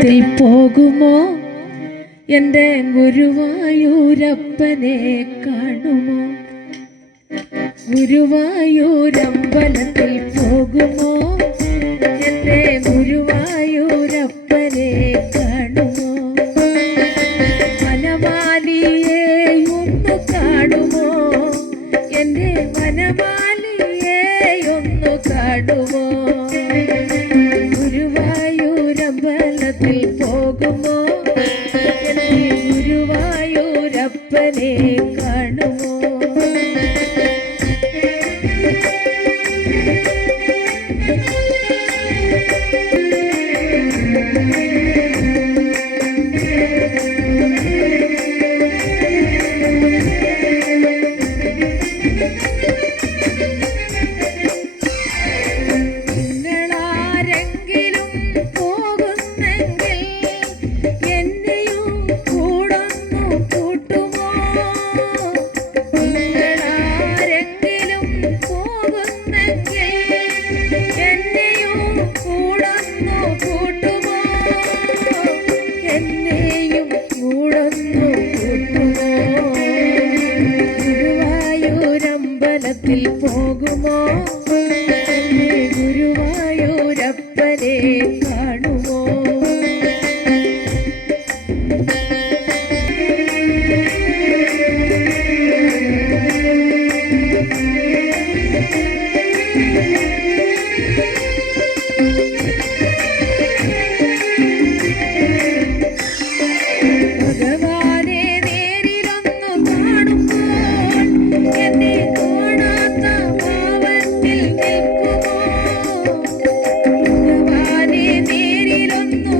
ത്തിൽ പോകുമോ? എന്റെ ഗുരുവായൂരപ്പനെ കാണുമോ? ഗുരുവായൂരമ്പലത്തിൽ പോകുമോ? സ്വർഗത്തിൽ പോകുമോ? ഗുരുവായൂരപ്പനെ സ്വർഗത്തിൽ പോകുമോ ഗുരുവായൂരപ്പനെ കാണുമോ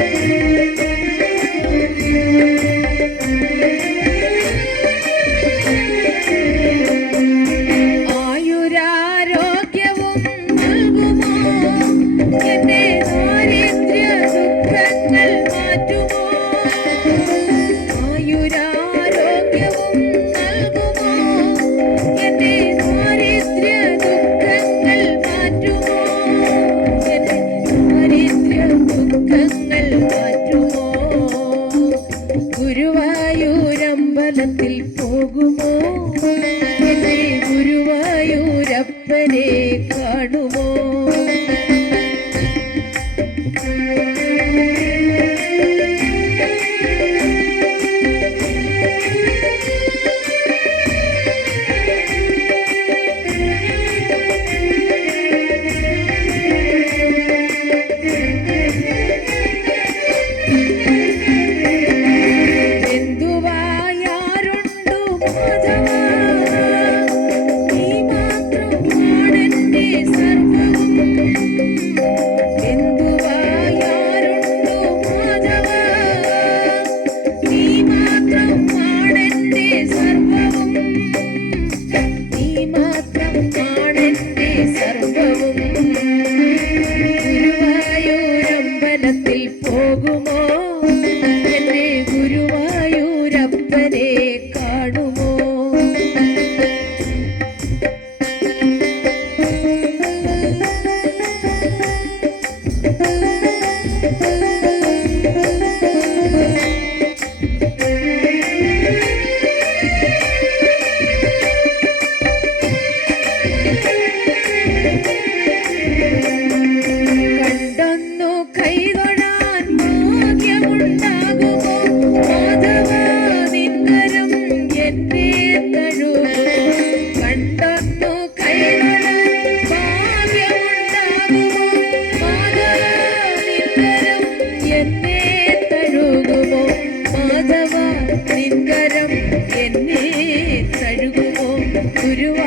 Música ಮಾಡುವ ভগবানী Курю.